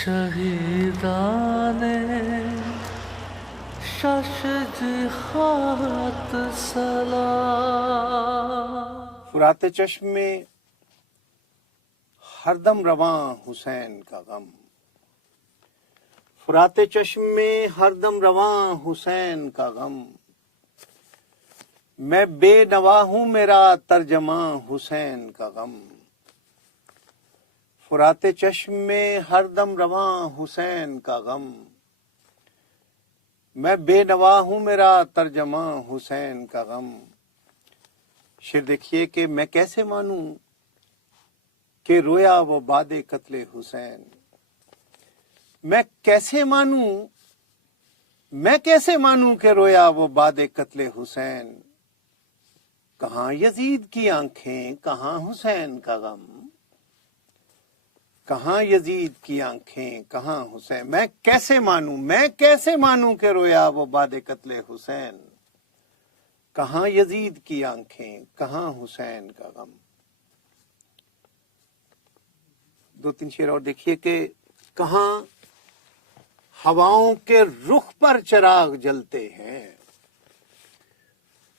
شهیدان شش جهات سلام. فرات چشم میں ہر دم رواں حسین کا غم، فرات چشم میں ہر دم رواں حسین کا غم، میں بے نوا ہوں میرا ترجمہ حسین کا غم. فرات چشم میں ہر دم رواں حسین کا غم، میں بے نوا ہوں میرا ترجمہ حسین کا غم. شعر دیکھیے کہ میں کیسے مانوں کہ رویا وہ باد قتل حسین، میں کیسے مانوں کہ رویا وہ باد قتل حسین. کہاں یزید کی آنکھیں کہاں حسین کا غم، کہاں یزید کی آنکھیں کہاں حسین. میں کیسے مانوں کہ رویا وہ باد قتل حسین، کہاں یزید کی آنکھیں کہاں حسین کا غم. دو تین شعر اور دیکھیے کہ کہاں ہواؤں کے رخ پر چراغ جلتے ہیں،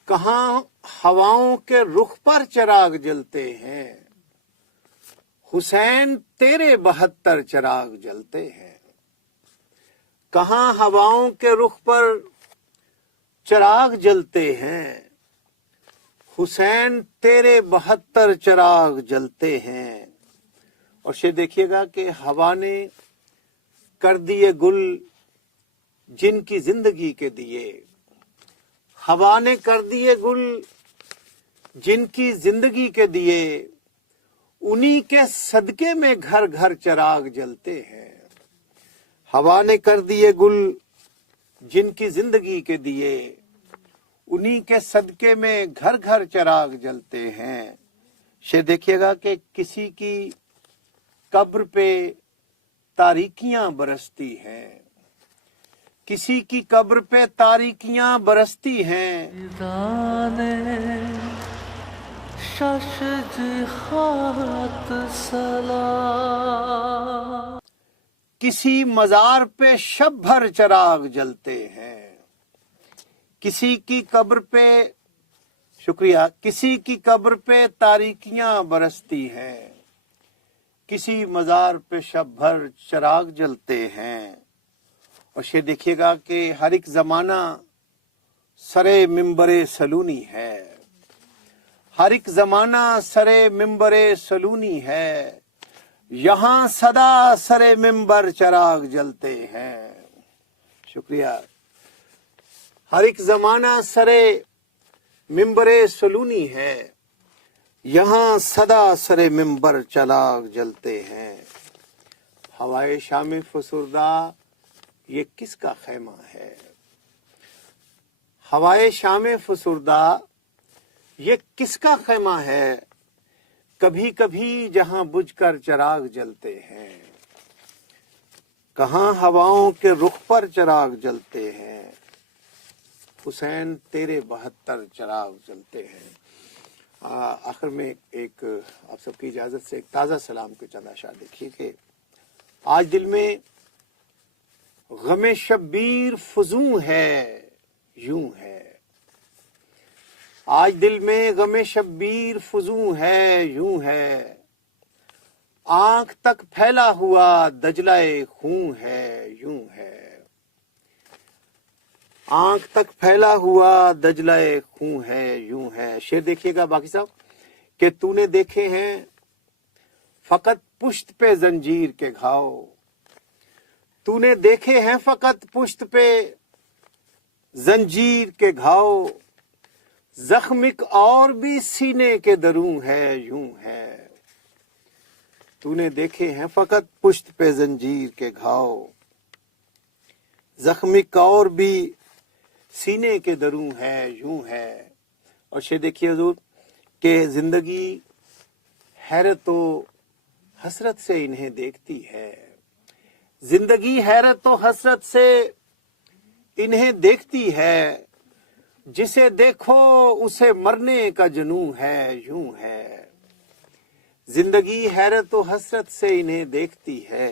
کہاں ہواؤں کے رخ پر چراغ جلتے ہیں، حسین تیرے 72 چراغ جلتے ہیں. کہاں ہواؤں کے رخ پر چراغ جلتے ہیں، حسین تیرے 72 چراغ جلتے ہیں. اور شعر دیکھیے گا کہ ہوا نے کر دیے گل جن کی زندگی کے دیے، ہوا نے کر دیے گل جن کی زندگی کے دیے، انہی کے صدقے میں گھر گھر چراغ جلتے ہیں. ہوا نے کر دیے گل جن کی زندگی کے دیے، انہی کے صدقے میں گھر گھر چراغ جلتے ہیں. شعر دیکھیے گا کہ کسی کی قبر پہ تاریکیاں برستی ہیں، کسی کی قبر پہ تاریکیاں برستی ہیں، شهیدان شش جهات سلام. کسی مزار پہ شب بھر چراغ جلتے ہیں، کسی کی قبر پہ کسی کی قبر پہ تاریکیاں برستی ہیں، کسی مزار پہ شب بھر چراغ جلتے ہیں. اور یہ دیکھیے گا کہ ہر ایک زمانہ سرے ممبر سلونی ہے، ہر ایک زمانہ سرے ممبر سلونی ہے، یہاں صدا سرے ممبر چراغ جلتے ہیں. شکریہ. ہر ایک زمانہ سرے ممبر سلونی ہے، یہاں صدا سرے ممبر چراغ جلتے ہیں. ہوائے شام فسردہ یہ کس کا خیمہ ہے، ہوائے شام فسردہ یہ کس کا خیمہ ہے، کبھی کبھی جہاں بجھ کر چراغ جلتے ہیں. کہاں ہواؤں کے رخ پر چراغ جلتے ہیں، حسین تیرے 72 چراغ جلتے ہیں. آخر میں ایک آپ سب کی اجازت سے ایک تازہ سلام کے چند اشعار دیکھیے کہ آج دل میں غم شبیر فزوں ہے یوں ہے، آج دل میں غم شبیر فزوں ہے یوں ہے، آنکھ تک پھیلا ہوا دجلہ خوں ہے یوں ہے، آنکھ تک پھیلا ہوا دجلہ خوں ہے یوں ہے. شعر دیکھیے گا باقی صاحب کہ تو نے دیکھے ہیں فقط پشت پہ زنجیر کے گھاؤ، تو نے دیکھے ہیں فقط پشت پہ زنجیر کے گھاؤ، زخم ایک اور بھی سینے کے دروں ہے یوں ہے، تو نے دیکھے ہیں فقط پشت پہ زنجیر کے گھاؤ، زخم ایک اور بھی سینے کے دروں ہے یوں ہے. اور شعر دیکھیے حضور کہ زندگی حیرت و حسرت سے انہیں دیکھتی ہے، زندگی حیرت و حسرت سے انہیں دیکھتی ہے، جسے دیکھو اسے مرنے کا جنوں ہے یوں ہے، زندگی حیرت و حسرت سے انہیں دیکھتی ہے،